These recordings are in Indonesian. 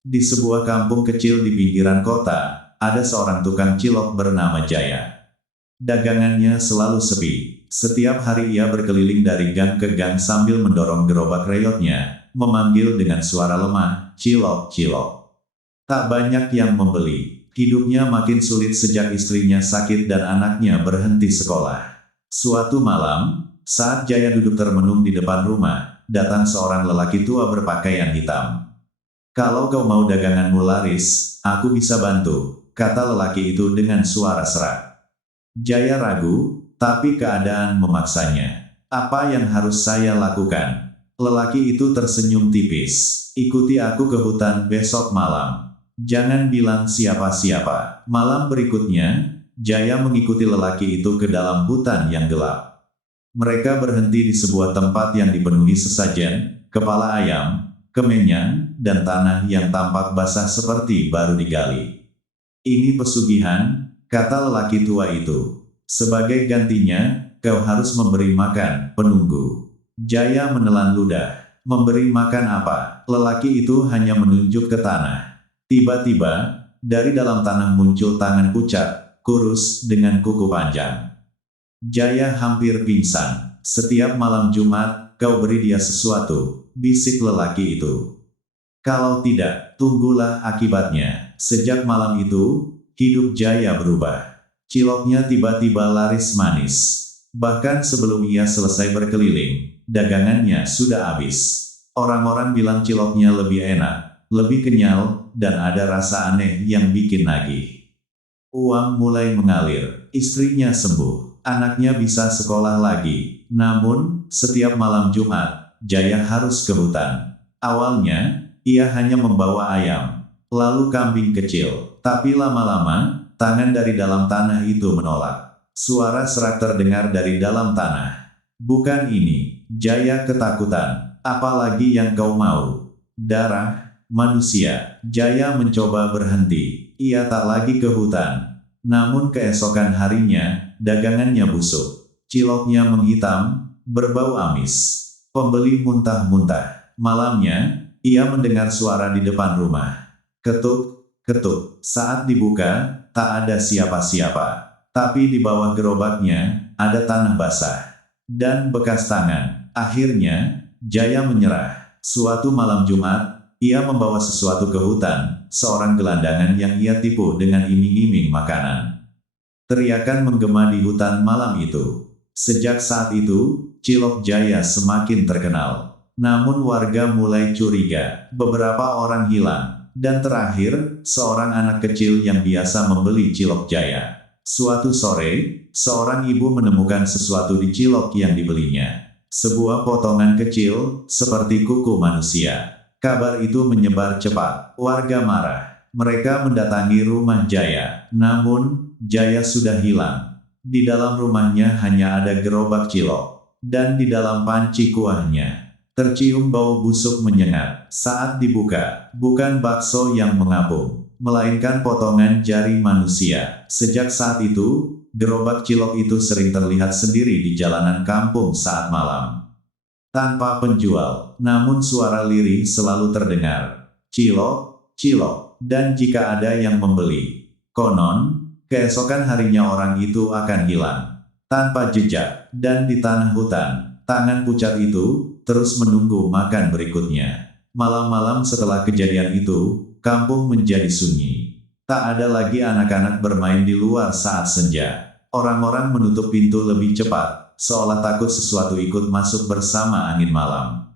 Di sebuah kampung kecil di pinggiran kota, ada seorang tukang cilok bernama Jaya. Dagangannya selalu sepi. Setiap hari ia berkeliling dari gang ke gang sambil mendorong gerobak reyotnya, memanggil dengan suara lemah, "Cilok, cilok." Tak banyak yang membeli. Hidupnya makin sulit sejak istrinya sakit dan anaknya berhenti sekolah. Suatu malam, saat Jaya duduk termenung di depan rumah, datang seorang lelaki tua berpakaian hitam. "Kalau kau mau daganganmu laris, aku bisa bantu," kata lelaki itu dengan suara serak. Jaya ragu, tapi keadaan memaksanya. "Apa yang harus saya lakukan?" Lelaki itu tersenyum tipis. "Ikuti aku ke hutan besok malam. Jangan bilang siapa-siapa." Malam berikutnya, Jaya mengikuti lelaki itu ke dalam hutan yang gelap. Mereka berhenti di sebuah tempat yang dipenuhi sesajen, kepala ayam, kemenyan, dan tanah yang tampak basah seperti baru digali. "Ini pesugihan," kata lelaki tua itu. "Sebagai gantinya, kau harus memberi makan penunggu." Jaya menelan ludah. "Memberi makan apa?" Lelaki itu hanya menunjuk ke tanah. Tiba-tiba, dari dalam tanah muncul tangan pucat, kurus, dengan kuku panjang. Jaya hampir pingsan. "Setiap malam Jumat, kau beri dia sesuatu," bisik lelaki itu. "Kalau tidak, tunggulah akibatnya." Sejak malam itu, hidup Jaya berubah. Ciloknya tiba-tiba laris manis. Bahkan sebelum ia selesai berkeliling, dagangannya sudah habis. Orang-orang bilang ciloknya lebih enak, lebih kenyal, dan ada rasa aneh yang bikin nagih. Uang mulai mengalir, istrinya sembuh, anaknya bisa sekolah lagi. Namun, setiap malam Jumat, Jaya harus ke hutan. Awalnya, ia hanya membawa ayam, lalu kambing kecil. Tapi lama-lama, tangan dari dalam tanah itu menolak. Suara serak terdengar dari dalam tanah. "Bukan ini." Jaya ketakutan. "Apalagi yang kau mau?" "Darah manusia." Jaya mencoba berhenti. Ia tak lagi ke hutan. Namun keesokan harinya, dagangannya busuk. Ciloknya menghitam, berbau amis. Pembeli muntah-muntah. Malamnya, ia mendengar suara di depan rumah. Ketuk, ketuk. Saat dibuka, tak ada siapa-siapa. Tapi di bawah gerobaknya, ada tanah basah dan bekas tangan. Akhirnya, Jaya menyerah. Suatu malam Jumat, ia membawa sesuatu ke hutan, seorang gelandangan yang ia tipu dengan iming-iming makanan. Teriakan menggema di hutan malam itu. Sejak saat itu, Cilok Jaya semakin terkenal. Namun warga mulai curiga, beberapa orang hilang, dan terakhir, seorang anak kecil yang biasa membeli Cilok Jaya. Suatu sore, seorang ibu menemukan sesuatu di cilok yang dibelinya. Sebuah potongan kecil, seperti kuku manusia. Kabar itu menyebar cepat. Warga marah. Mereka mendatangi rumah Jaya. Namun, Jaya sudah hilang. Di dalam rumahnya hanya ada gerobak cilok. Dan di dalam panci kuahnya, tercium bau busuk menyengat. Saat dibuka, bukan bakso yang mengapung, melainkan potongan jari manusia. Sejak saat itu, gerobak cilok itu sering terlihat sendiri di jalanan kampung saat malam. Tanpa penjual, namun suara lirih selalu terdengar. "Cilok, cilok." Dan jika ada yang membeli, konon, keesokan harinya orang itu akan hilang. Tanpa jejak, dan di tanah hutan, tangan pucat itu, terus menunggu makan berikutnya. Malam-malam setelah kejadian itu, kampung menjadi sunyi. Tak ada lagi anak-anak bermain di luar saat senja. Orang-orang menutup pintu lebih cepat, seolah takut sesuatu ikut masuk bersama angin malam.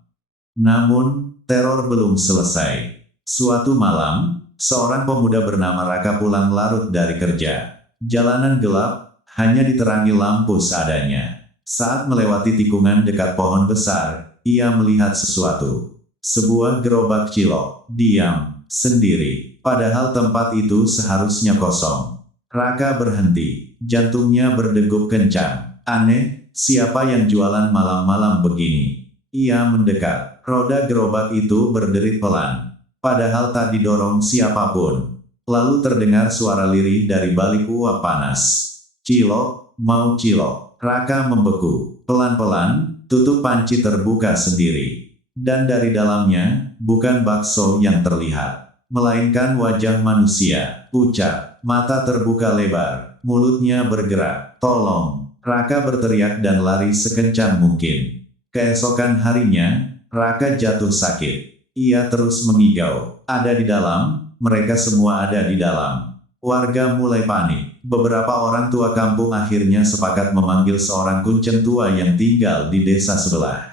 Namun, teror belum selesai. Suatu malam, seorang pemuda bernama Raka pulang larut dari kerja. Jalanan gelap, hanya diterangi lampu seadanya. Saat melewati tikungan dekat pohon besar, ia melihat sesuatu. Sebuah gerobak cilok, diam, sendiri. Padahal tempat itu seharusnya kosong. Raka berhenti, jantungnya berdegup kencang. Aneh, siapa yang jualan malam-malam begini? Ia mendekat. Roda gerobak itu berderit pelan. Padahal tak didorong siapapun. Lalu terdengar suara lirih dari balik uap panas. "Cilok, mau cilok." Raka membeku. Pelan-pelan, tutup panci terbuka sendiri. Dan dari dalamnya, bukan bakso yang terlihat. melainkan wajah manusia. Pucat, mata terbuka lebar, mulutnya bergerak. Tolong! Raka berteriak dan lari sekencang mungkin. Keesokan harinya, Raka jatuh sakit. Ia terus mengigau. Ada di dalam, mereka semua ada di dalam. Warga mulai panik. Beberapa orang tua kampung akhirnya sepakat memanggil seorang kuncen tua yang tinggal di desa sebelah.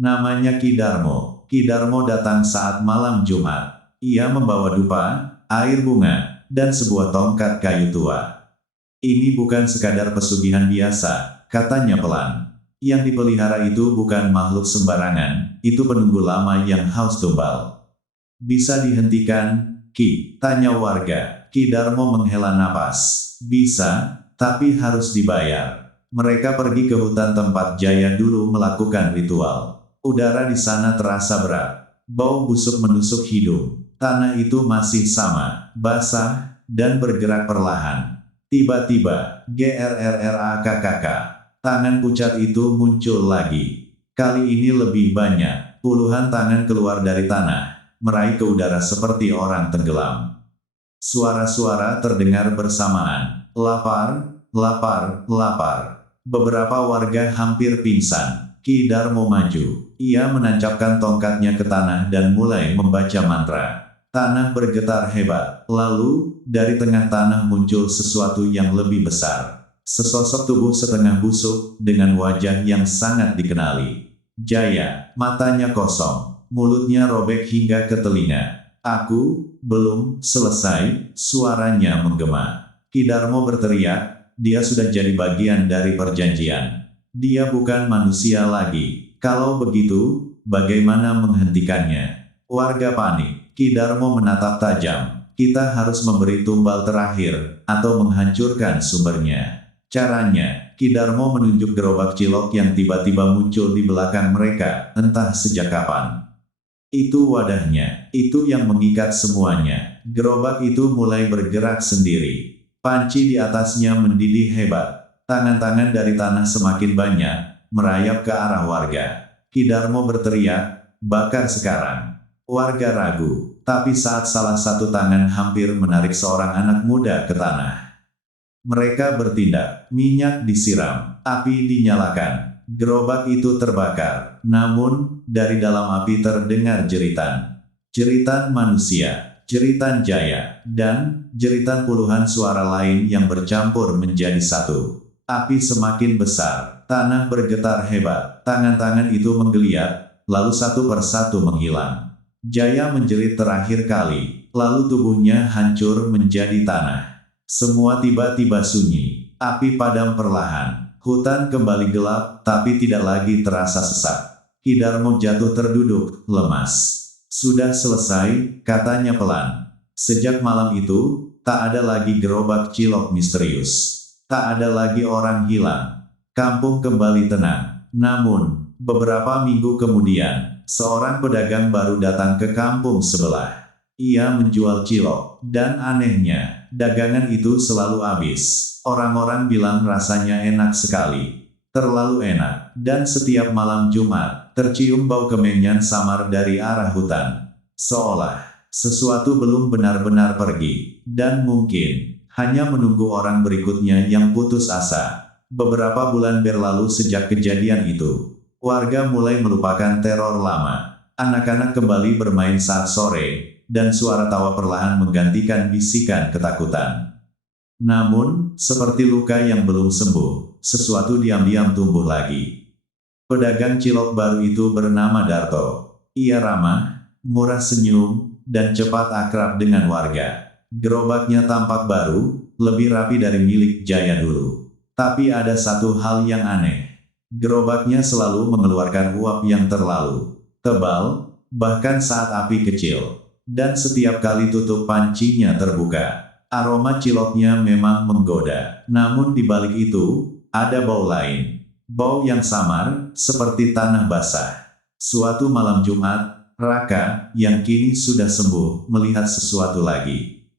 Namanya Ki Darmo. Ki Darmo datang saat malam Jumat. Ia membawa dupa, air bunga, dan sebuah tongkat kayu tua. Ini bukan sekadar pesugihan biasa, katanya pelan. Yang dipelihara itu bukan makhluk sembarangan, itu penunggu lama yang haus tumbal. Bisa dihentikan, Ki? Tanya warga. Ki Darmo menghela napas. Bisa, tapi harus dibayar. Mereka pergi ke hutan tempat Jaya dulu melakukan ritual. Udara di sana terasa berat. Bau busuk menusuk hidung. Tanah itu masih sama, basah, dan bergerak perlahan. Tiba-tiba, GRRRAKKK. Tangan pucat itu muncul lagi. Kali ini lebih banyak. Puluhan tangan keluar dari tanah, meraih ke udara seperti orang tenggelam. Suara-suara terdengar bersamaan. Lapar, lapar, lapar. Beberapa warga hampir pingsan. Ki Darmo maju. Ia menancapkan tongkatnya ke tanah dan mulai membaca mantra. Tanah bergetar hebat. Lalu, dari tengah tanah muncul sesuatu yang lebih besar. Sesosok tubuh setengah busuk, dengan wajah yang sangat dikenali. Jaya, matanya kosong. Mulutnya robek hingga ke telinga. Aku, belum selesai, suaranya menggema. Ki Darmo berteriak, dia sudah jadi bagian dari perjanjian. Dia bukan manusia lagi. Kalau begitu, bagaimana menghentikannya? Warga panik. Ki Darmo menatap tajam. Kita harus memberi tumbal terakhir, atau menghancurkan sumbernya. Caranya, Ki Darmo menunjuk gerobak cilok yang tiba-tiba muncul di belakang mereka, entah sejak kapan. Itu wadahnya, itu yang mengikat semuanya. Gerobak itu mulai bergerak sendiri. Panci di atasnya mendidih hebat. Tangan-tangan dari tanah semakin banyak, merayap ke arah warga. Ki Darmo berteriak, bakar sekarang. Warga ragu, tapi saat salah satu tangan hampir menarik seorang anak muda ke tanah. Mereka bertindak, minyak disiram, api dinyalakan. Gerobak itu terbakar, namun, dari dalam api terdengar jeritan. Jeritan manusia, jeritan Jaya, dan jeritan puluhan suara lain yang bercampur menjadi satu. Api semakin besar, tanah bergetar hebat, tangan-tangan itu menggeliat, lalu satu persatu menghilang. Jaya menjerit terakhir kali, lalu tubuhnya hancur menjadi tanah. Semua tiba-tiba sunyi, api padam perlahan. Hutan kembali gelap, tapi tidak lagi terasa sesak. Ki Darmo jatuh terduduk, lemas. Sudah selesai, katanya pelan. Sejak malam itu, tak ada lagi gerobak cilok misterius. Tak ada lagi orang hilang. Kampung kembali tenang. Namun, beberapa minggu kemudian, seorang pedagang baru datang ke kampung sebelah. Ia menjual cilok, dan anehnya, dagangan itu selalu habis. Orang-orang bilang rasanya enak sekali. Terlalu enak, dan setiap malam Jumat, tercium bau kemenyan samar dari arah hutan. Seolah, sesuatu belum benar-benar pergi, dan mungkin, hanya menunggu orang berikutnya yang putus asa. Beberapa bulan berlalu sejak kejadian itu. Warga mulai melupakan teror lama. Anak-anak kembali bermain saat sore, dan suara tawa perlahan menggantikan bisikan ketakutan. Namun, seperti luka yang belum sembuh, sesuatu diam-diam tumbuh lagi. Pedagang cilok baru itu bernama Darto. Ia ramah, murah senyum, dan cepat akrab dengan warga. Gerobaknya tampak baru, lebih rapi dari milik Jaya dulu. Tapi ada satu hal yang aneh. Gerobaknya selalu mengeluarkan uap yang terlalu tebal, bahkan saat api kecil. Dan setiap kali tutup pancinya terbuka, aroma ciloknya memang menggoda. Namun di balik itu, ada bau lain. Bau yang samar, seperti tanah basah. Suatu malam Jumat, Raka, yang kini sudah sembuh, melihat sesuatu lagi.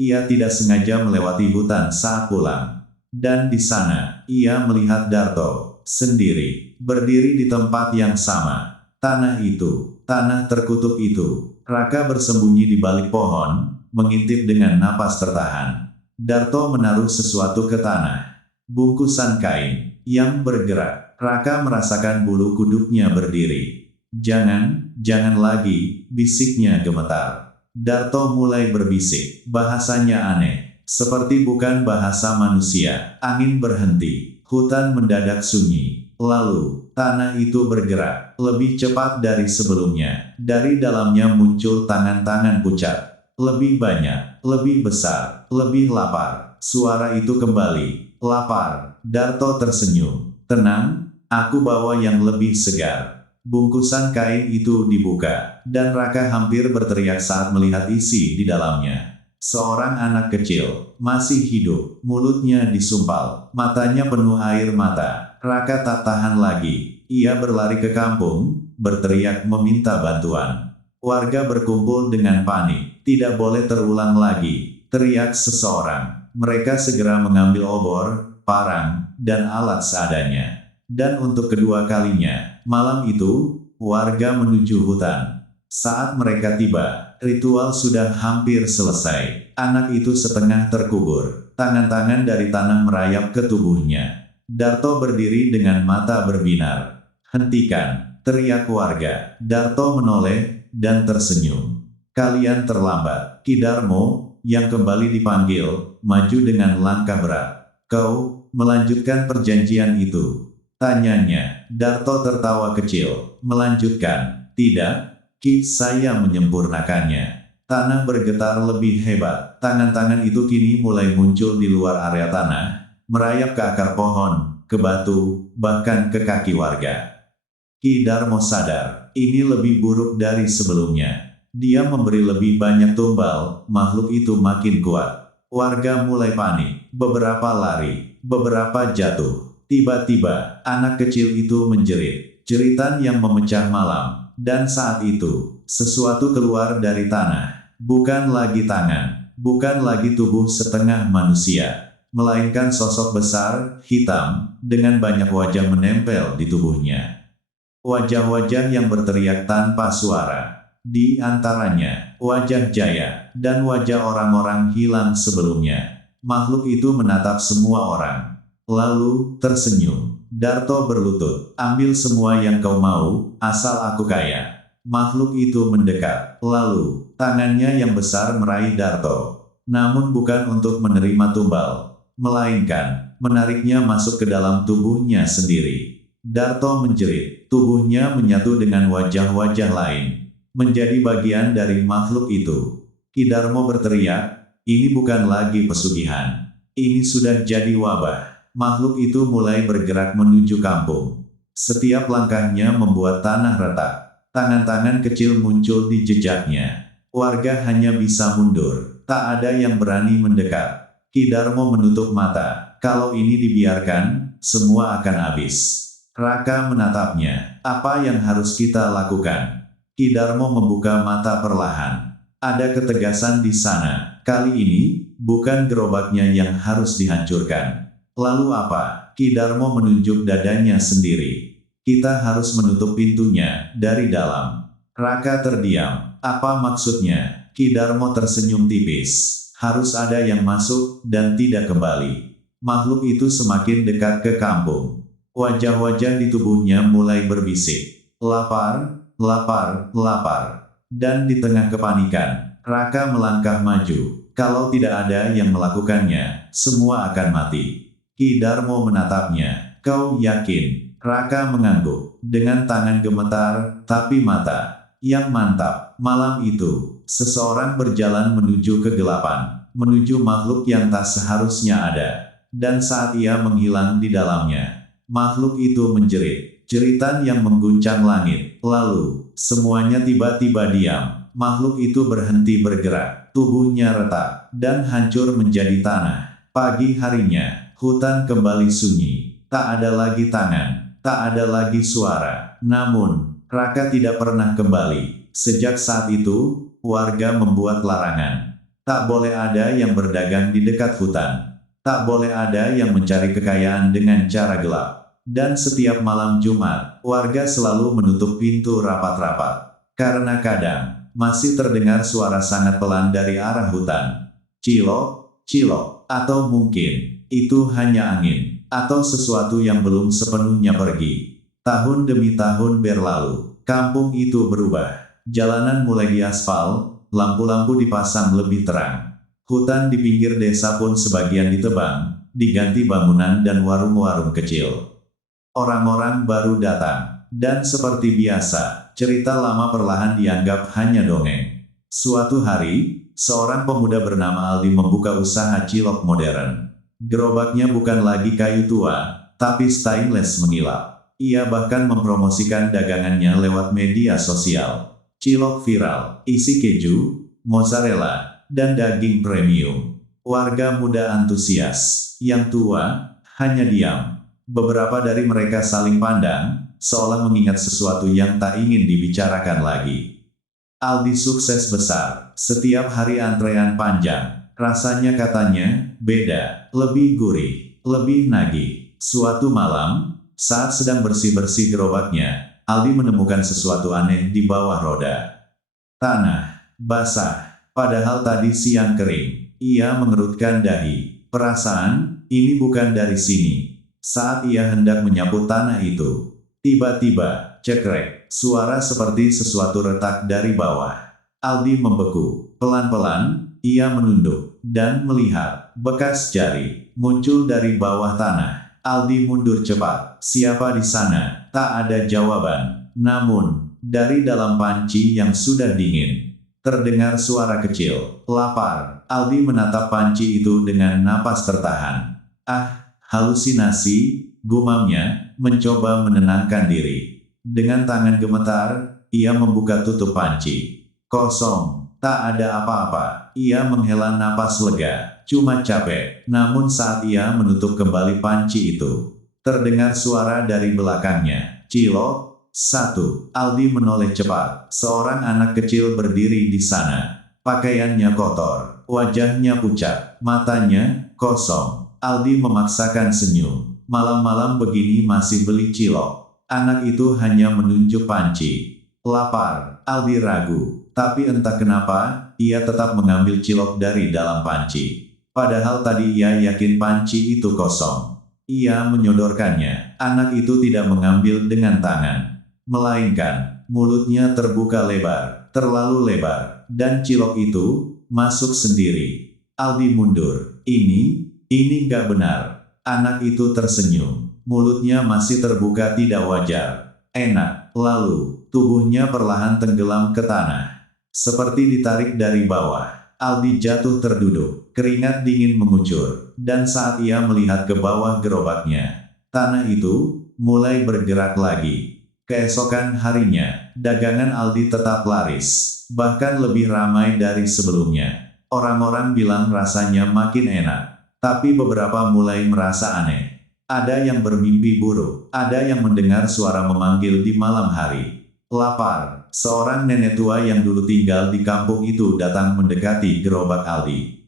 Ia tidak sengaja melewati hutan saat pulang. Dan di sana, ia melihat Darto, sendiri, berdiri di tempat yang sama. Tanah itu, tanah terkutuk itu. Raka bersembunyi di balik pohon, mengintip dengan napas tertahan. Darto menaruh sesuatu ke tanah. Bungkusan kain yang bergerak. Raka merasakan bulu kuduknya berdiri. Jangan lagi, bisiknya gemetar. Darto mulai berbisik, bahasanya aneh. Seperti bukan bahasa manusia. Angin berhenti, hutan mendadak sunyi. Lalu, tanah itu bergerak, lebih cepat dari sebelumnya. Dari dalamnya muncul tangan-tangan pucat. Lebih banyak, lebih besar, lebih lapar. Suara itu kembali, lapar. Darto tersenyum. Tenang, aku bawa yang lebih segar. Bungkusan kain itu dibuka, dan Raka hampir berteriak saat melihat isi di dalamnya. Seorang anak kecil, masih hidup, mulutnya disumpal, matanya penuh air mata. Raka tak tahan lagi. Ia berlari ke kampung, berteriak meminta bantuan. Warga berkumpul dengan panik. Tidak boleh terulang lagi, teriak seseorang. Mereka segera mengambil obor, parang, dan alat seadanya. Dan untuk kedua kalinya, malam itu, warga menuju hutan. Saat mereka tiba, ritual sudah hampir selesai. Anak itu setengah terkubur. Tangan-tangan dari tanah merayap ke tubuhnya. Darto berdiri dengan mata berbinar. Hentikan, teriak warga. Darto menoleh, dan tersenyum. Kalian terlambat. Ki Darmo, yang kembali dipanggil, maju dengan langkah berat. Kau, melanjutkan perjanjian itu? Tanyanya. Darto tertawa kecil. Melanjutkan? Tidak, Ki, saya menyempurnakannya. Tanah bergetar lebih hebat. Tangan-tangan itu kini mulai muncul di luar area tanah, merayap ke akar pohon, ke batu, bahkan ke kaki warga. Ki Darmo sadar, ini lebih buruk dari sebelumnya. Dia memberi lebih banyak tumbal, makhluk itu makin kuat. Warga mulai panik, beberapa lari, beberapa jatuh. Tiba-tiba, anak kecil itu menjerit, jeritan yang memecah malam. Dan saat itu, sesuatu keluar dari tanah. Bukan lagi tangan, bukan lagi tubuh setengah manusia, melainkan sosok besar, hitam, dengan banyak wajah menempel di tubuhnya. Wajah-wajah yang berteriak tanpa suara. Di antaranya, wajah Jaya, dan wajah orang-orang hilang sebelumnya. Makhluk itu menatap semua orang. Lalu, tersenyum. Darto berlutut, ambil semua yang kau mau, asal aku kaya. Makhluk itu mendekat, lalu, tangannya yang besar meraih Darto. Namun bukan untuk menerima tumbal, melainkan, menariknya masuk ke dalam tubuhnya sendiri. Darto menjerit, tubuhnya menyatu dengan wajah-wajah lain. Menjadi bagian dari makhluk itu. Ki Darmo berteriak, ini bukan lagi pesugihan. Ini sudah jadi wabah. Makhluk itu mulai bergerak menuju kampung. Setiap langkahnya membuat tanah retak. Tangan-tangan kecil muncul di jejaknya. Warga hanya bisa mundur. Tak ada yang berani mendekat. Ki Darmo menutup mata. Kalau ini dibiarkan, semua akan habis. Raka menatapnya. Apa yang harus kita lakukan? Ki Darmo membuka mata perlahan. Ada ketegasan di sana. Kali ini, bukan gerobaknya yang harus dihancurkan. Lalu apa? Ki Darmo menunjuk dadanya sendiri. Kita harus menutup pintunya dari dalam. Raka terdiam. Apa maksudnya? Ki Darmo tersenyum tipis. Harus ada yang masuk dan tidak kembali. Makhluk itu semakin dekat ke kampung. Wajah-wajah di tubuhnya mulai berbisik. Lapar, lapar, lapar. Dan di tengah kepanikan, Raka melangkah maju. Kalau tidak ada yang melakukannya, semua akan mati. Ki Darmo menatapnya. Kau yakin? Raka mengangguk. Dengan tangan gemetar, tapi mata yang mantap. Malam itu, seseorang berjalan menuju kegelapan. Menuju makhluk yang tak seharusnya ada. Dan saat ia menghilang di dalamnya, makhluk itu menjerit. Jeritan yang mengguncang langit. Lalu, semuanya tiba-tiba diam. Makhluk itu berhenti bergerak. Tubuhnya retak, dan hancur menjadi tanah. Pagi harinya, hutan kembali sunyi. Tak ada lagi tangan, tak ada lagi suara. Namun, Raka tidak pernah kembali. Sejak saat itu, warga membuat larangan. Tak boleh ada yang berdagang di dekat hutan. Tak boleh ada yang mencari kekayaan dengan cara gelap. Dan setiap malam Jumat, warga selalu menutup pintu rapat-rapat. Karena kadang, masih terdengar suara sangat pelan dari arah hutan. Cilok, cilok, atau mungkin itu hanya angin, atau sesuatu yang belum sepenuhnya pergi. Tahun demi tahun berlalu, kampung itu berubah. Jalanan mulai diaspal, lampu-lampu dipasang lebih terang. Hutan di pinggir desa pun sebagian ditebang, diganti bangunan dan warung-warung kecil. Orang-orang baru datang, dan seperti biasa, cerita lama perlahan dianggap hanya dongeng. Suatu hari, seorang pemuda bernama Aldi membuka usaha cilok modern. Gerobaknya bukan lagi kayu tua, tapi stainless mengilap. Ia bahkan mempromosikan dagangannya lewat media sosial. Cilok viral, isi keju, mozzarella, dan daging premium. Warga muda antusias, yang tua, hanya diam. Beberapa dari mereka saling pandang, seolah mengingat sesuatu yang tak ingin dibicarakan lagi. Aldi sukses besar, setiap hari antrean panjang. Rasanya katanya, beda, lebih gurih, lebih nagih. Suatu malam, saat sedang bersih-bersih gerobaknya, Aldi menemukan sesuatu aneh di bawah roda. Tanah, basah, padahal tadi siang kering. Ia mengerutkan dahi. Perasaan, ini bukan dari sini. Saat ia hendak menyapu tanah itu, tiba-tiba, cekrek, suara seperti sesuatu retak dari bawah. Aldi membeku. Pelan-pelan, ia menunduk, dan melihat, bekas jari, muncul dari bawah tanah. Aldi mundur cepat. Siapa di sana? Tak ada jawaban. Namun, dari dalam panci yang sudah dingin, terdengar suara kecil. Lapar. Aldi menatap panci itu dengan napas tertahan. Ah, halusinasi, gumamnya, mencoba menenangkan diri. Dengan tangan gemetar, ia membuka tutup panci. Kosong. Tak ada apa-apa. Ia menghela napas lega. Cuma capek. Namun saat ia menutup kembali panci itu, terdengar suara dari belakangnya. Cilok. 1. Aldi menoleh cepat. Seorang anak kecil berdiri di sana. Pakaiannya kotor. Wajahnya pucat. Matanya kosong. Aldi memaksakan senyum. Malam-malam begini masih beli cilok. Anak itu hanya menunjuk panci. Lapar. Aldi ragu. Tapi entah kenapa, ia tetap mengambil cilok dari dalam panci. Padahal tadi ia yakin panci itu kosong. Ia menyodorkannya. Anak itu tidak mengambil dengan tangan, melainkan mulutnya terbuka lebar, terlalu lebar, dan cilok itu masuk sendiri. Aldi mundur. Ini nggak benar. Anak itu tersenyum. Mulutnya masih terbuka tidak wajar. Enak. Lalu, tubuhnya perlahan tenggelam ke tanah. Seperti ditarik dari bawah. Aldi jatuh terduduk. Keringat dingin mengucur. Dan saat ia melihat ke bawah gerobaknya, tanah itu mulai bergerak lagi. Keesokan harinya, dagangan Aldi tetap laris. Bahkan lebih ramai dari sebelumnya. Orang-orang bilang rasanya makin enak. Tapi beberapa mulai merasa aneh. Ada yang bermimpi buruk. Ada yang mendengar suara memanggil di malam hari. Lapar. Seorang nenek tua yang dulu tinggal di kampung itu datang mendekati gerobak Aldi.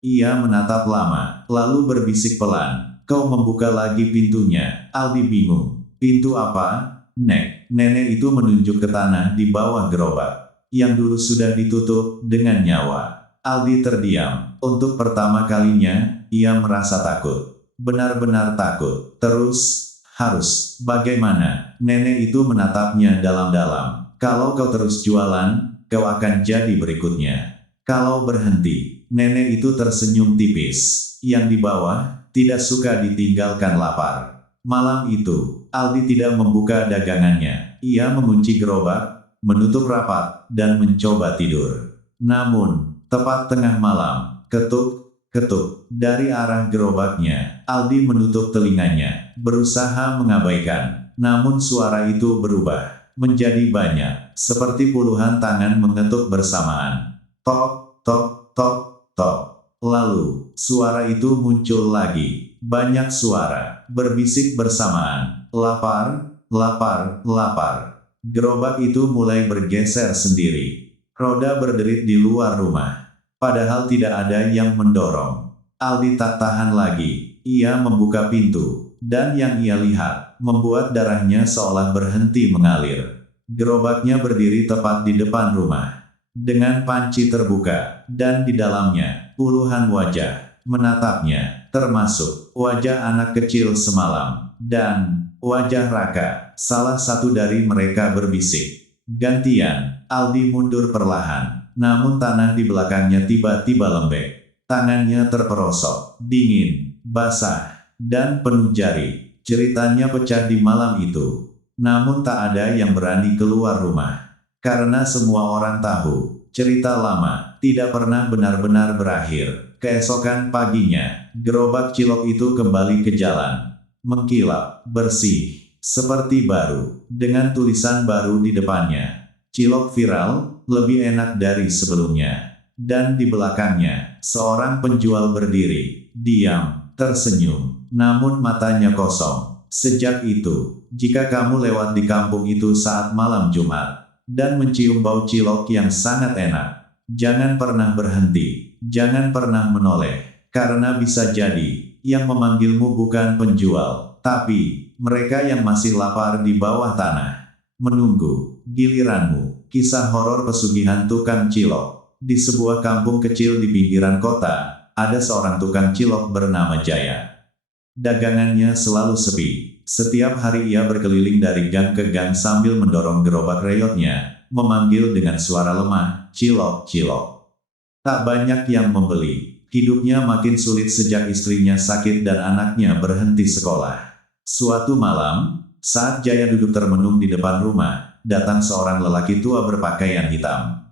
Ia menatap lama, lalu berbisik pelan. Kau membuka lagi pintunya. Aldi bingung. Pintu apa? Nek. Nenek itu menunjuk ke tanah di bawah gerobak, yang dulu sudah ditutup dengan nyawa. Aldi terdiam. Untuk pertama kalinya, ia merasa takut. Benar-benar takut. Terus, harus, bagaimana? Nenek itu menatapnya dalam-dalam. Kalau kau terus jualan, kau akan jadi berikutnya. Kalau berhenti, nenek itu tersenyum tipis. Yang di bawah, tidak suka ditinggalkan lapar. Malam itu, Aldi tidak membuka dagangannya. Ia mengunci gerobak, menutup rapat, dan mencoba tidur. Namun, tepat tengah malam, ketuk, ketuk, dari arah gerobaknya. Aldi menutup telinganya, berusaha mengabaikan. Namun suara itu berubah menjadi banyak, seperti puluhan tangan mengetuk bersamaan. Tok, tok, tok, tok. Lalu, suara itu muncul lagi. Banyak suara, berbisik bersamaan. Lapar, lapar, lapar. Gerobak itu mulai bergeser sendiri. Roda berderit di luar rumah. Padahal tidak ada yang mendorong. Aldi tak tahan lagi. Ia membuka pintu. Dan yang ia lihat, membuat darahnya seolah berhenti mengalir. Gerobaknya berdiri tepat di depan rumah. dengan panci terbuka, dan di dalamnya, puluhan wajah menatapnya, termasuk wajah anak kecil semalam, dan wajah Raka. Salah satu dari mereka berbisik. Gantian, Aldi mundur perlahan, namun tanah di belakangnya tiba-tiba lembek. Tangannya terperosok, dingin, basah, dan penuh jari. Ceritanya pecah di malam itu. Namun tak ada yang berani keluar rumah. Karena semua orang tahu, cerita lama tidak pernah benar-benar berakhir. Keesokan paginya, gerobak Cilok itu kembali ke jalan. Mengkilap, bersih, seperti baru, dengan tulisan baru di depannya. Cilok viral, lebih enak dari sebelumnya. Dan di belakangnya, seorang penjual berdiri, diam, tersenyum, namun matanya kosong. Sejak itu, jika kamu lewat di kampung itu saat malam Jumat, dan mencium bau cilok yang sangat enak, jangan pernah berhenti, jangan pernah menoleh, karena bisa jadi, yang memanggilmu bukan penjual, tapi mereka yang masih lapar di bawah tanah. Menunggu giliranmu. Kisah horor pesugihan tukang cilok. Di sebuah kampung kecil di pinggiran kota, ada seorang tukang cilok bernama Jaya. Dagangannya selalu sepi. Setiap hari ia berkeliling dari gang ke gang sambil mendorong gerobak reyotnya, memanggil dengan suara lemah, "Cilok, cilok." Tak banyak yang membeli. Hidupnya makin sulit sejak istrinya sakit dan anaknya berhenti sekolah. Suatu malam, saat Jaya duduk termenung di depan rumah, datang seorang lelaki tua berpakaian hitam.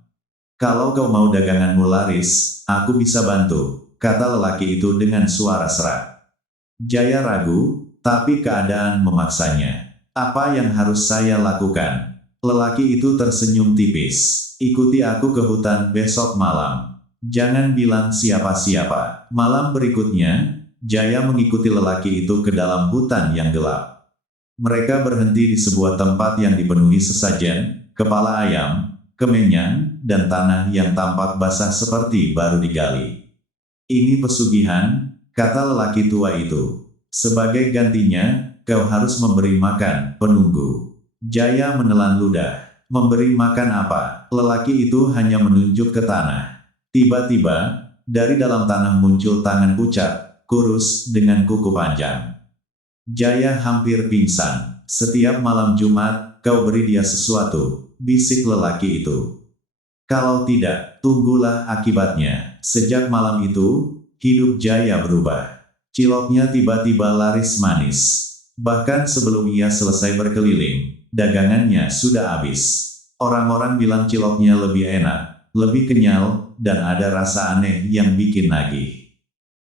"Kalau kau mau daganganmu laris, aku bisa bantu," kata lelaki itu dengan suara serak. Jaya ragu, tapi keadaan memaksanya. "Apa yang harus saya lakukan?" Lelaki itu tersenyum tipis. "Ikuti aku ke hutan besok malam. Jangan bilang siapa-siapa." Malam berikutnya, Jaya mengikuti lelaki itu ke dalam hutan yang gelap. Mereka berhenti di sebuah tempat yang dipenuhi sesajen, kepala ayam, kemenyan, dan tanah yang tampak basah seperti baru digali. "Ini pesugihan," kata lelaki tua itu. "Sebagai gantinya, kau harus memberi makan penunggu." Jaya menelan ludah. "Memberi makan apa?" Lelaki itu hanya menunjuk ke tanah. Tiba-tiba, dari dalam tanah muncul tangan pucat, kurus, dengan kuku panjang. Jaya hampir pingsan. "Setiap malam Jumat, kau beri dia sesuatu," bisik lelaki itu. "Kalau tidak, tunggulah akibatnya." Sejak malam itu, hidup Jaya berubah. Ciloknya tiba-tiba laris manis. Bahkan sebelum ia selesai berkeliling, dagangannya sudah habis. Orang-orang bilang ciloknya lebih enak, lebih kenyal, dan ada rasa aneh yang bikin nagih.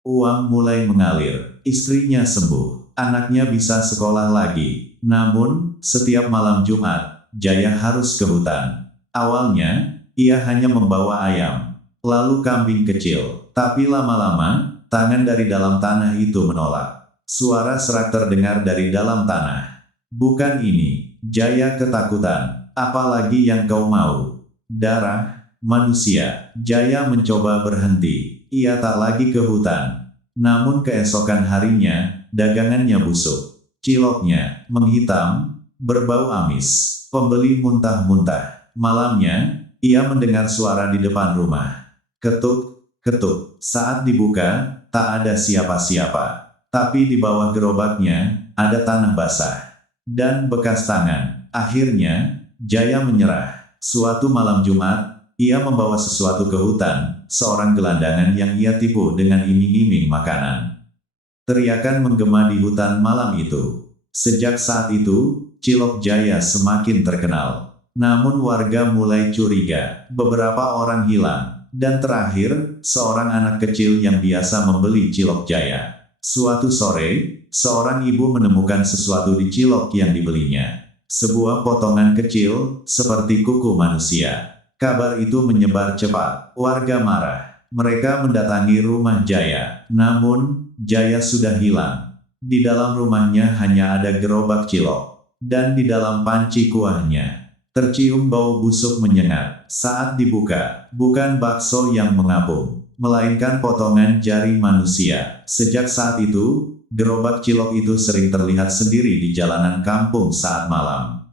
Uang mulai mengalir, istrinya sembuh, anaknya bisa sekolah lagi. Namun, setiap malam Jumat, Jaya harus ke hutan. Awalnya, ia hanya membawa ayam, lalu kambing kecil. Tapi lama-lama, tangan dari dalam tanah itu menolak. Suara serak terdengar dari dalam tanah. "Bukan ini." Jaya ketakutan. "Apalagi yang kau mau?" "Darah manusia." Jaya mencoba berhenti. Ia tak lagi ke hutan. Namun keesokan harinya, dagangannya busuk. Ciloknya menghitam, berbau amis. Pembeli muntah-muntah. Malamnya, ia mendengar suara di depan rumah. Ketuk, ketuk. Saat dibuka, tak ada siapa-siapa. Tapi di bawah gerobaknya, ada tanah basah dan bekas tangan. Akhirnya, Jaya menyerah. Suatu malam Jumat, ia membawa sesuatu ke hutan, seorang gelandangan yang ia tipu dengan iming-iming makanan. Teriakan menggema di hutan malam itu. Sejak saat itu, Cilok Jaya semakin terkenal. Namun warga mulai curiga, beberapa orang hilang, dan terakhir, seorang anak kecil yang biasa membeli Cilok Jaya. Suatu sore, seorang ibu menemukan sesuatu di cilok yang dibelinya. Sebuah potongan kecil, seperti kuku manusia. Kabar itu menyebar cepat. Warga marah. Mereka mendatangi rumah Jaya. Namun, Jaya sudah hilang. Di dalam rumahnya hanya ada gerobak cilok. Dan di dalam panci kuahnya, tercium bau busuk menyengat. Saat dibuka, bukan bakso yang mengapung, melainkan potongan jari manusia. Sejak saat itu, gerobak cilok itu sering terlihat sendiri di jalanan kampung saat malam.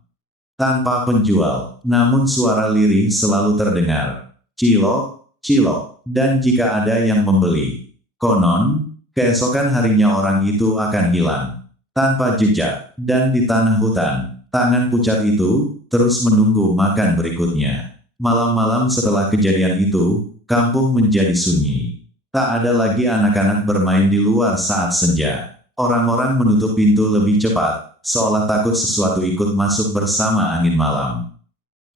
Tanpa penjual, namun suara lirih selalu terdengar. cilok, cilok, dan jika ada yang membeli. Konon, keesokan harinya orang itu akan hilang tanpa jejak, dan di tanah hutan, tangan pucat itu terus menunggu makan berikutnya. Malam-malam setelah kejadian itu, kampung menjadi sunyi. Tak ada lagi anak-anak bermain di luar saat senja. Orang-orang menutup pintu lebih cepat, seolah takut sesuatu ikut masuk bersama angin malam.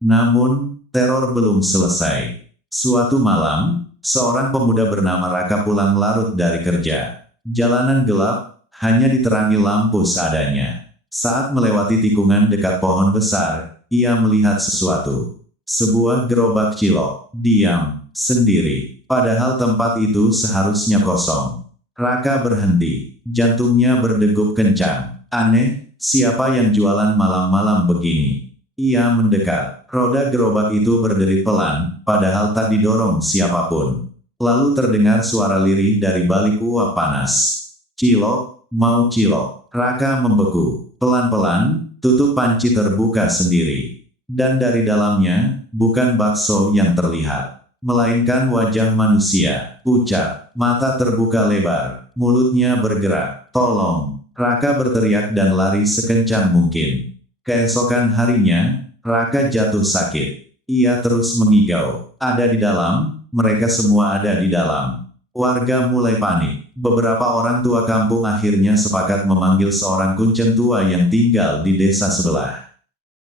Namun, teror belum selesai. Suatu malam, seorang pemuda bernama Raka pulang larut dari kerja. Jalanan gelap, hanya diterangi lampu seadanya. Saat melewati tikungan dekat pohon besar, ia melihat sesuatu. Sebuah gerobak cilok, diam, sendiri. Padahal tempat itu seharusnya kosong. Raka berhenti, jantungnya berdegup kencang. Aneh, siapa yang jualan malam-malam begini? Ia mendekat. Roda gerobak itu berderit pelan, padahal tak didorong siapapun. Lalu terdengar suara lirih dari balik uap panas. Cilok, mau cilok. Raka membeku. Pelan-pelan, tutup panci terbuka sendiri. Dan dari dalamnya, bukan bakso yang terlihat, melainkan wajah manusia, pucat, mata terbuka lebar, mulutnya bergerak. Tolong! Raka berteriak dan lari sekencang mungkin. Keesokan harinya, Raka jatuh sakit. Ia terus mengigau. Ada di dalam, mereka semua ada di dalam. Warga mulai panik. Beberapa orang tua kampung akhirnya sepakat memanggil seorang kuncen tua yang tinggal di desa sebelah.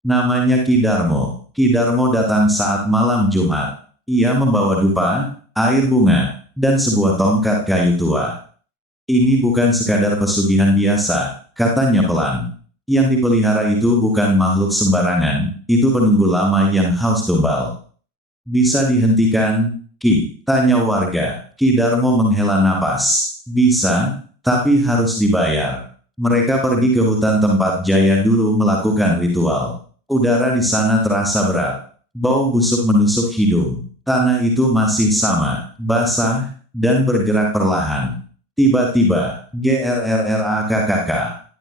Namanya Ki Darmo. Ki Darmo datang saat malam Jumat. Ia membawa dupa, air bunga, dan sebuah tongkat kayu tua. Ini bukan sekadar pesugihan biasa, katanya pelan. Yang dipelihara itu bukan makhluk sembarangan, itu penunggu lama yang haus tumbal. Bisa dihentikan, Ki? Tanya warga. Ki Darmo menghela napas. Bisa, tapi harus dibayar. Mereka pergi ke hutan tempat Jaya dulu melakukan ritual. Udara di sana terasa berat. Bau busuk menusuk hidung. Tanah itu masih sama, basah, dan bergerak perlahan. Tiba-tiba, GRRRAKKK.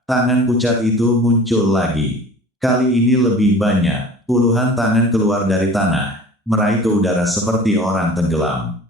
Tangan pucat itu muncul lagi. Kali ini lebih banyak. Puluhan tangan keluar dari tanah, meraih ke udara seperti orang tenggelam.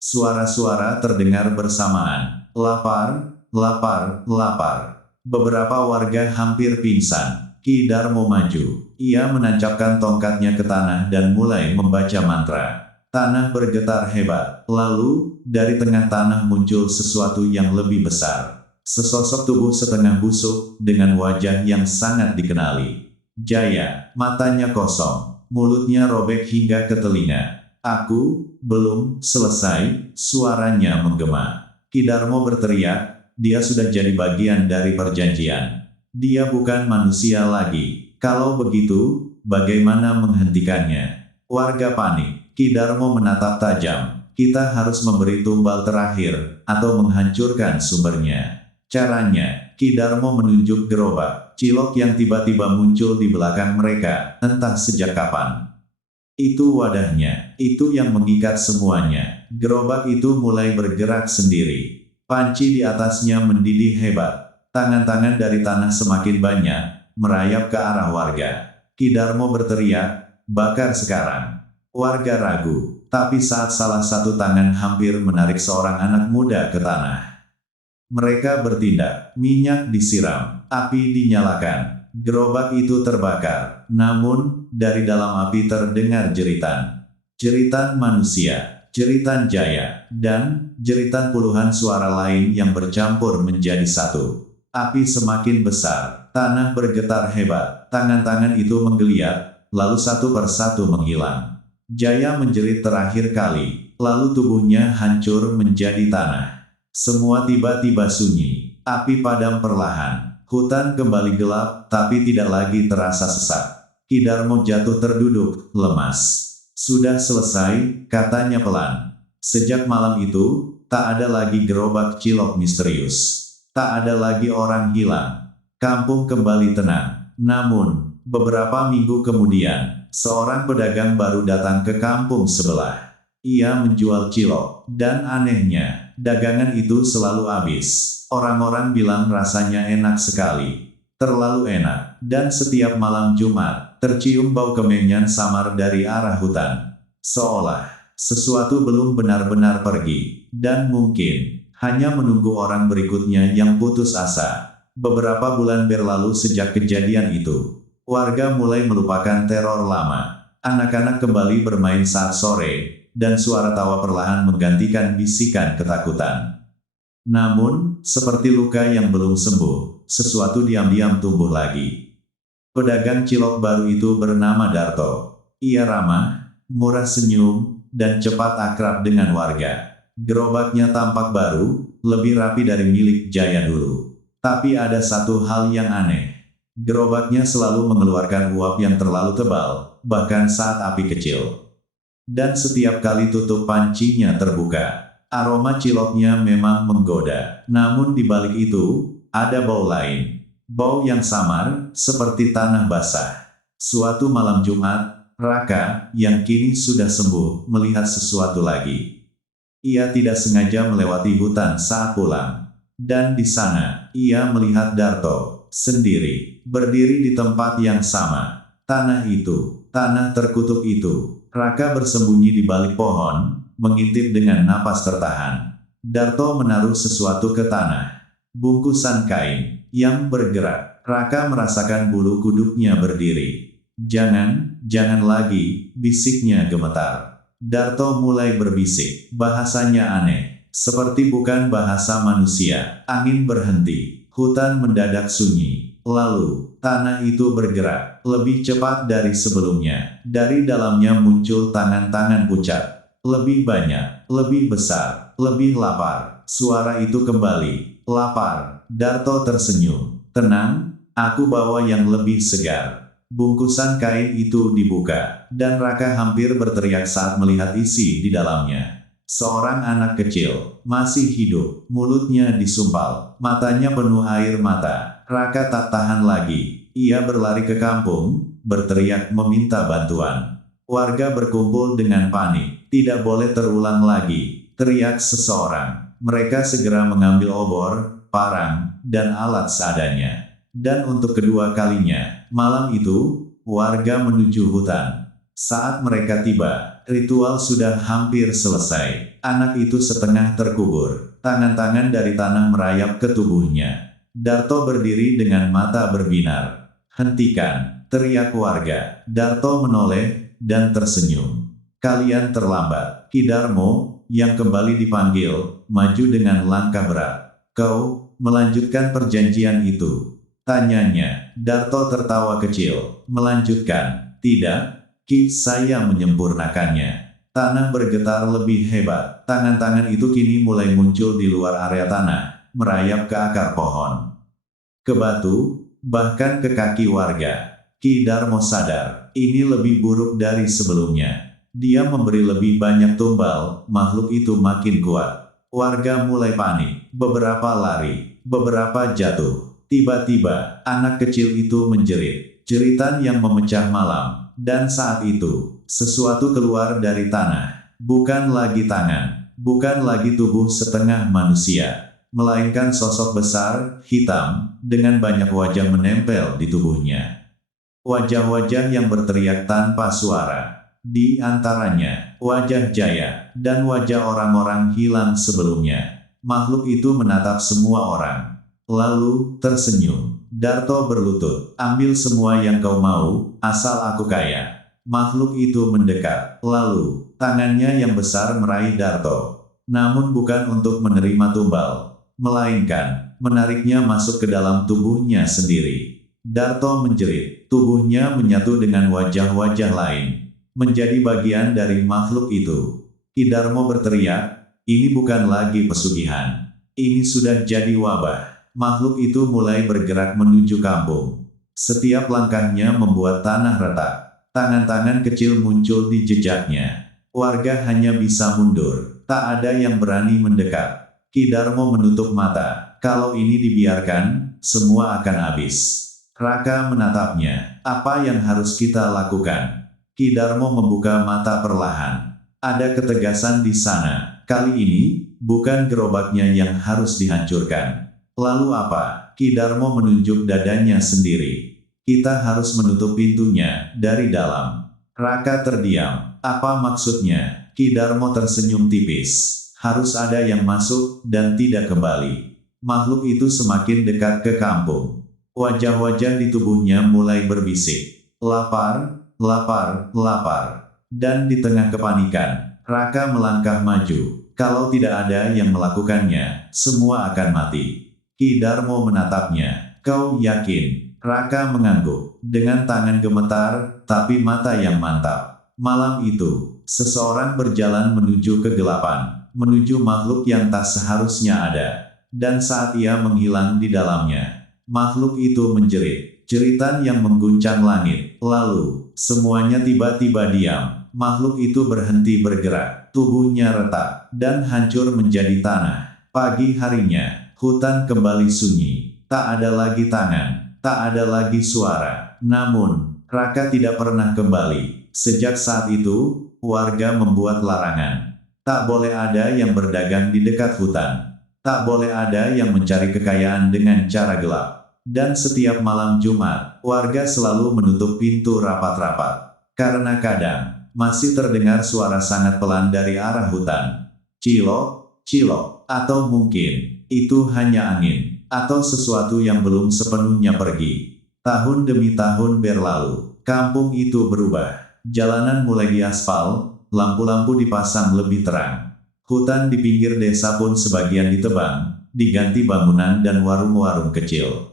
Suara-suara terdengar bersamaan. Lapar, lapar, lapar. Beberapa warga hampir pingsan. Ki Darmo maju. Ia menancapkan tongkatnya ke tanah dan mulai membaca mantra. Tanah bergetar hebat. Lalu, dari tengah tanah muncul sesuatu yang lebih besar. Sesosok tubuh setengah busuk, dengan wajah yang sangat dikenali. Jaya, matanya kosong, mulutnya robek hingga ke telinga. Aku, belum selesai, suaranya menggema. Ki Darmo berteriak, dia sudah jadi bagian dari perjanjian. Dia bukan manusia lagi. Kalau begitu, bagaimana menghentikannya? Warga panik. Ki Darmo menatap tajam. Kita harus memberi tumbal terakhir, atau menghancurkan sumbernya. Caranya, Ki Darmo menunjuk gerobak cilok yang tiba-tiba muncul di belakang mereka, entah sejak kapan. Itu wadahnya, itu yang mengikat semuanya. Gerobak itu mulai bergerak sendiri. Panci di atasnya mendidih hebat. Tangan-tangan dari tanah semakin banyak, merayap ke arah warga. Ki Darmo berteriak, bakar sekarang. Warga ragu, tapi saat salah satu tangan hampir menarik seorang anak muda ke tanah. Mereka bertindak, minyak disiram, api dinyalakan. Gerobak itu terbakar, namun, dari dalam api terdengar jeritan. Jeritan manusia, jeritan Jaya, dan jeritan puluhan suara lain yang bercampur menjadi satu. Api semakin besar, tanah bergetar hebat, tangan-tangan itu menggeliat, lalu satu persatu menghilang. Jaya menjerit terakhir kali, lalu tubuhnya hancur menjadi tanah. Semua tiba-tiba sunyi, api padam perlahan, hutan kembali gelap, tapi tidak lagi terasa sesak. Ki Darmo jatuh terduduk, lemas. Sudah selesai, katanya pelan. Sejak malam itu, tak ada lagi gerobak cilok misterius. Tak ada lagi orang hilang. Kampung kembali tenang. Namun, beberapa minggu kemudian, seorang pedagang baru datang ke kampung sebelah. Ia menjual cilok, dan anehnya, dagangan itu selalu habis. Orang-orang bilang rasanya enak sekali. Terlalu enak, dan setiap malam Jumat, tercium bau kemenyan samar dari arah hutan. Seolah sesuatu belum benar-benar pergi, dan mungkin hanya menunggu orang berikutnya yang putus asa. Beberapa bulan berlalu sejak kejadian itu. Warga mulai melupakan teror lama. Anak-anak kembali bermain saat sore, dan suara tawa perlahan menggantikan bisikan ketakutan. Namun, seperti luka yang belum sembuh, sesuatu diam-diam tumbuh lagi. Pedagang cilok baru itu bernama Darto. Ia ramah, murah senyum, dan cepat akrab dengan warga. Gerobaknya tampak baru, lebih rapi dari milik Jaya dulu. Tapi ada satu hal yang aneh. Gerobaknya selalu mengeluarkan uap yang terlalu tebal, bahkan saat api kecil. Dan setiap kali tutup pancinya terbuka, aroma ciloknya memang menggoda. Namun di balik itu, ada bau lain. Bau yang samar, seperti tanah basah. Suatu malam Jumat, Raka, yang kini sudah sembuh, melihat sesuatu lagi. Ia tidak sengaja melewati hutan saat pulang. Dan di sana, ia melihat Darto, sendiri, berdiri di tempat yang sama. Tanah itu, tanah terkutuk itu. Raka bersembunyi di balik pohon, mengintip dengan napas tertahan. Darto menaruh sesuatu ke tanah. Bungkusan kain, yang bergerak. Raka merasakan bulu kuduknya berdiri. Jangan lagi, bisiknya gemetar. Darto mulai berbisik, bahasanya aneh. Seperti bukan bahasa manusia. Angin berhenti, hutan mendadak sunyi. Lalu, tanah itu bergerak, lebih cepat dari sebelumnya. Dari dalamnya muncul tangan-tangan pucat. Lebih banyak, lebih besar, lebih lapar. Suara itu kembali, lapar. Darto tersenyum. Tenang, aku bawa yang lebih segar. Bungkusan kain itu dibuka, dan Raka hampir berteriak saat melihat isi di dalamnya. Seorang anak kecil, masih hidup, mulutnya disumpal, matanya penuh air mata. Raka tak tahan lagi. Ia berlari ke kampung, berteriak meminta bantuan. Warga berkumpul dengan panik. Tidak boleh terulang lagi, teriak seseorang. Mereka segera mengambil obor, parang, dan alat seadanya. Dan untuk kedua kalinya, malam itu, warga menuju hutan. Saat mereka tiba, ritual sudah hampir selesai. Anak itu setengah terkubur. Tangan-tangan dari tanah merayap ke tubuhnya. Darto berdiri dengan mata berbinar. Hentikan, teriak warga. Darto menoleh, dan tersenyum. Kalian terlambat. Ki Darmo, yang kembali dipanggil, maju dengan langkah berat. Kau, melanjutkan perjanjian itu? Tanyanya. Darto tertawa kecil. Melanjutkan? Tidak. Ki, saya menyempurnakannya. Tanah bergetar lebih hebat. Tangan-tangan itu kini mulai muncul di luar area tanah, merayap ke akar pohon, ke batu, bahkan ke kaki warga. Ki Darmo sadar, ini lebih buruk dari sebelumnya. Dia memberi lebih banyak tumbal, makhluk itu makin kuat. Warga mulai panik, beberapa lari, beberapa jatuh. Tiba-tiba, anak kecil itu menjerit, jeritan yang memecah malam. Dan saat itu, sesuatu keluar dari tanah. Bukan lagi tangan, bukan lagi tubuh setengah manusia, melainkan sosok besar, hitam, dengan banyak wajah menempel di tubuhnya. Wajah-wajah yang berteriak tanpa suara. Di antaranya, wajah Jaya, dan wajah orang-orang hilang sebelumnya. Makhluk itu menatap semua orang. Lalu, tersenyum. Darto berlutut, ambil semua yang kau mau, asal aku kaya. Makhluk itu mendekat, lalu, tangannya yang besar meraih Darto. Namun bukan untuk menerima tumbal, melainkan, menariknya masuk ke dalam tubuhnya sendiri. Darto menjerit, tubuhnya menyatu dengan wajah-wajah lain. Menjadi bagian dari makhluk itu. Ki Darmo berteriak, ini bukan lagi pesugihan. Ini sudah jadi wabah. Makhluk itu mulai bergerak menuju kampung. Setiap langkahnya membuat tanah retak. Tangan-tangan kecil muncul di jejaknya. Warga hanya bisa mundur. Tak ada yang berani mendekat. Ki Darmo menutup mata. Kalau ini dibiarkan, semua akan habis. Raka menatapnya. Apa yang harus kita lakukan? Ki Darmo membuka mata perlahan. Ada ketegasan di sana. Kali ini, bukan gerobaknya yang harus dihancurkan. Lalu apa? Ki Darmo menunjuk dadanya sendiri. Kita harus menutup pintunya dari dalam. Raka terdiam. Apa maksudnya? Ki Darmo tersenyum tipis. Harus ada yang masuk dan tidak kembali. Makhluk itu semakin dekat ke kampung. Wajah-wajah di tubuhnya mulai berbisik. Lapar, lapar, lapar. Dan di tengah kepanikan, Raka melangkah maju. Kalau tidak ada yang melakukannya, semua akan mati. Ki Darmo menatapnya. Kau yakin? Raka mengangguk. Dengan tangan gemetar, tapi mata yang mantap. Malam itu, seseorang berjalan menuju kegelapan, menuju makhluk yang tak seharusnya ada. Dan saat ia menghilang di dalamnya, makhluk itu menjerit, jeritan yang mengguncang langit. Lalu, semuanya tiba-tiba diam. Makhluk itu berhenti bergerak, tubuhnya retak, dan hancur menjadi tanah. Pagi harinya, hutan kembali sunyi. Tak ada lagi tangan, tak ada lagi suara. Namun, Raka tidak pernah kembali. Sejak saat itu, warga membuat larangan. Tak boleh ada yang berdagang di dekat hutan. Tak boleh ada yang mencari kekayaan dengan cara gelap. Dan setiap malam Jumat, warga selalu menutup pintu rapat-rapat. Karena kadang, masih terdengar suara sangat pelan dari arah hutan. Cilok, cilok, atau mungkin, itu hanya angin, atau sesuatu yang belum sepenuhnya pergi. Tahun demi tahun berlalu, kampung itu berubah. Jalanan mulai diaspal, lampu-lampu dipasang lebih terang. Hutan di pinggir desa pun sebagian ditebang, diganti bangunan dan warung-warung kecil.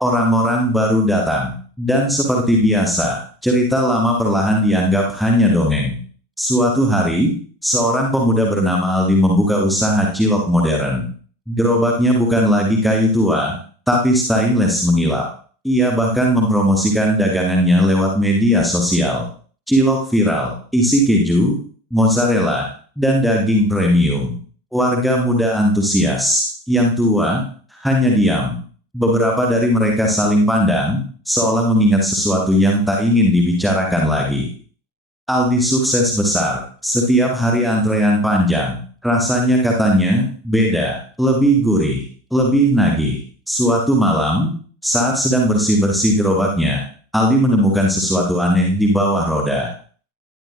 Orang-orang baru datang, dan seperti biasa, cerita lama perlahan dianggap hanya dongeng. Suatu hari, seorang pemuda bernama Aldi membuka usaha cilok modern. Gerobaknya bukan lagi kayu tua, tapi stainless mengilap. Ia bahkan mempromosikan dagangannya lewat media sosial. Cilok viral, isi keju, mozzarella, dan daging premium. Warga muda antusias, yang tua, hanya diam. Beberapa dari mereka saling pandang, seolah mengingat sesuatu yang tak ingin dibicarakan lagi. Aldi sukses besar, setiap hari antrean panjang. Rasanya katanya, beda, lebih gurih, lebih nagih. Suatu malam, saat sedang bersih-bersih gerobaknya, Aldi menemukan sesuatu aneh di bawah roda.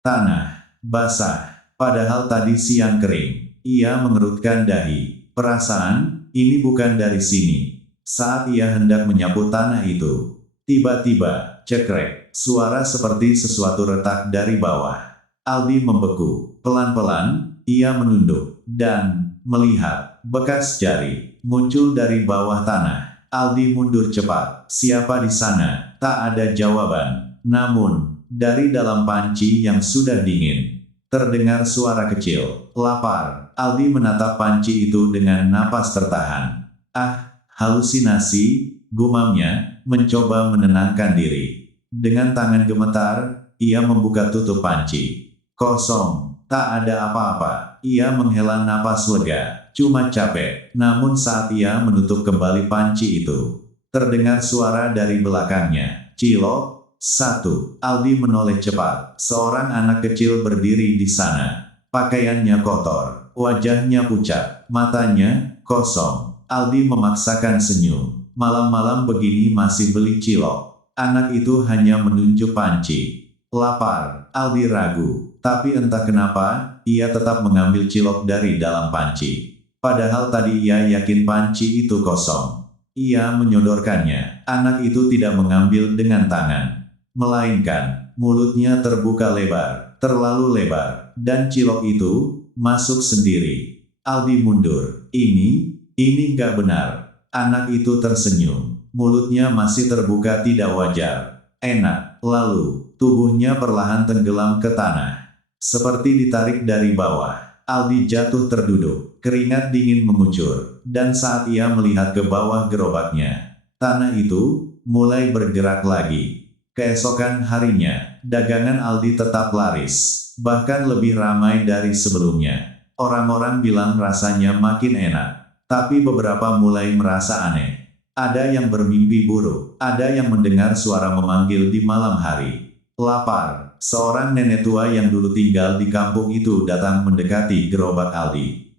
Tanah, basah, padahal tadi siang kering. Ia mengerutkan dahi. Perasaan, ini bukan dari sini. Saat ia hendak menyapu tanah itu, tiba-tiba, cekrek, suara seperti sesuatu retak dari bawah. Aldi membeku. Pelan-pelan, ia menunduk, dan melihat bekas jari muncul dari bawah tanah. Aldi mundur cepat. Siapa di sana? Tak ada jawaban. Namun, dari dalam panci yang sudah dingin, terdengar suara kecil. Lapar. Aldi menatap panci itu dengan napas tertahan. Ah, halusinasi, gumamnya, mencoba menenangkan diri. Dengan tangan gemetar, ia membuka tutup panci. Kosong. Tak ada apa-apa. Ia menghela napas lega. Cuma capek. Namun saat ia menutup kembali panci itu, terdengar suara dari belakangnya. Cilok. 1. Aldi menoleh cepat. Seorang anak kecil berdiri di sana. Pakaiannya kotor. Wajahnya pucat. Matanya kosong. Aldi memaksakan senyum. Malam-malam begini masih beli cilok. Anak itu hanya menunjuk panci. Lapar. Aldi ragu. Tapi entah kenapa, ia tetap mengambil cilok dari dalam panci. Padahal tadi ia yakin panci itu kosong. Ia menyodorkannya. Anak itu tidak mengambil dengan tangan, melainkan mulutnya terbuka lebar, terlalu lebar, dan cilok itu masuk sendiri. Aldi mundur. Ini nggak benar. Anak itu tersenyum. Mulutnya masih terbuka tidak wajar. Enak. Lalu, tubuhnya perlahan tenggelam ke tanah. Seperti ditarik dari bawah. Aldi jatuh terduduk. Keringat dingin mengucur. Dan saat ia melihat ke bawah gerobaknya, tanah itu mulai bergerak lagi. Keesokan harinya, dagangan Aldi tetap laris. Bahkan lebih ramai dari sebelumnya. Orang-orang bilang rasanya makin enak. Tapi beberapa mulai merasa aneh. Ada yang bermimpi buruk. Ada yang mendengar suara memanggil di malam hari. Lapar. Seorang nenek tua yang dulu tinggal di kampung itu datang mendekati gerobak Aldi.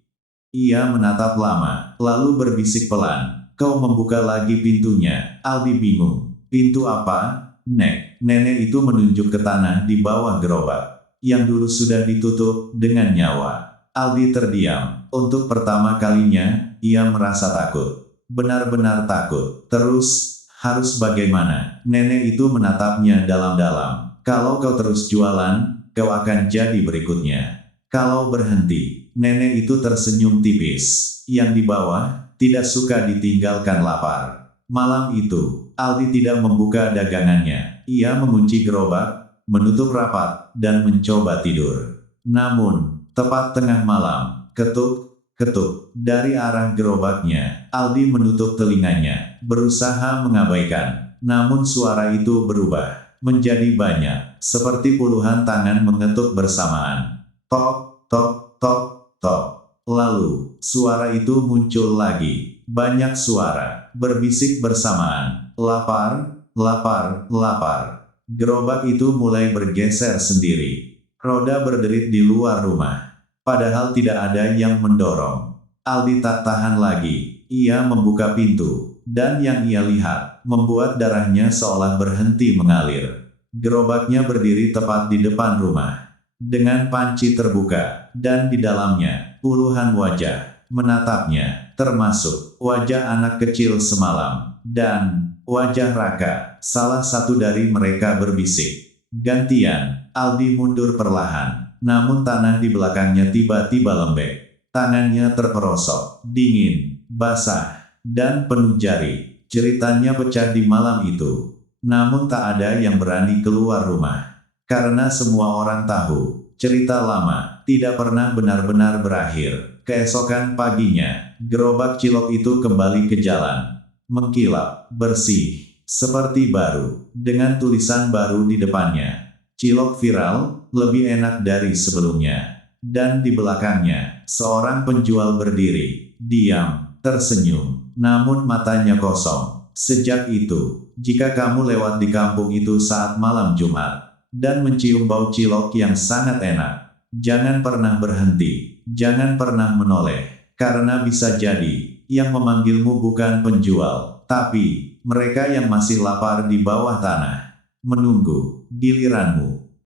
Ia menatap lama, lalu berbisik pelan. Kau membuka lagi pintunya. Aldi bingung. Pintu apa, Nek? Nenek itu menunjuk ke tanah di bawah gerobak. yang dulu sudah ditutup dengan nyawa. Aldi terdiam. Untuk pertama kalinya, ia merasa takut. Benar-benar takut. Terus, harus bagaimana? Nenek itu menatapnya dalam-dalam. Kalau kau terus jualan, kau akan jadi berikutnya. Kalau berhenti, nenek itu tersenyum tipis. Yang di bawah, tidak suka ditinggalkan lapar. Malam itu, Aldi tidak membuka dagangannya. Ia mengunci gerobak, menutup rapat, dan mencoba tidur. Namun, tepat tengah malam, ketuk, ketuk, dari arah gerobaknya. Aldi menutup telinganya, berusaha mengabaikan. Namun suara itu berubah, menjadi banyak, seperti puluhan tangan mengetuk bersamaan. Tok, tok, tok, tok. Lalu, suara itu muncul lagi. Banyak suara, berbisik bersamaan. Lapar, lapar, lapar. Gerobak itu mulai bergeser sendiri. Roda berderit di luar rumah. Padahal tidak ada yang mendorong. Aldi tak tahan lagi. Ia membuka pintu. Dan yang ia lihat, membuat darahnya seolah berhenti mengalir. Gerobaknya berdiri tepat di depan rumah. Dengan panci terbuka, dan di dalamnya, puluhan wajah menatapnya, termasuk wajah anak kecil semalam, dan wajah Raka. Salah satu dari mereka berbisik. Gantian, Aldi mundur perlahan, namun tanah di belakangnya tiba-tiba lembek. Tangannya terperosok, dingin, basah, dan penuh jari. Ceritanya pecah di malam itu. Namun tak ada yang berani keluar rumah. Karena semua orang tahu, cerita lama tidak pernah benar-benar berakhir. Keesokan paginya, gerobak cilok itu kembali ke jalan. Mengkilap, bersih, seperti baru, dengan tulisan baru di depannya. Cilok viral, lebih enak dari sebelumnya. Dan di belakangnya, seorang penjual berdiri, diam, tersenyum, namun matanya kosong. Sejak itu, jika kamu lewat di kampung itu saat malam Jumat, dan mencium bau cilok yang sangat enak, jangan pernah berhenti, jangan pernah menoleh, karena bisa jadi, yang memanggilmu bukan penjual, tapi mereka yang masih lapar di bawah tanah, menunggu giliranmu.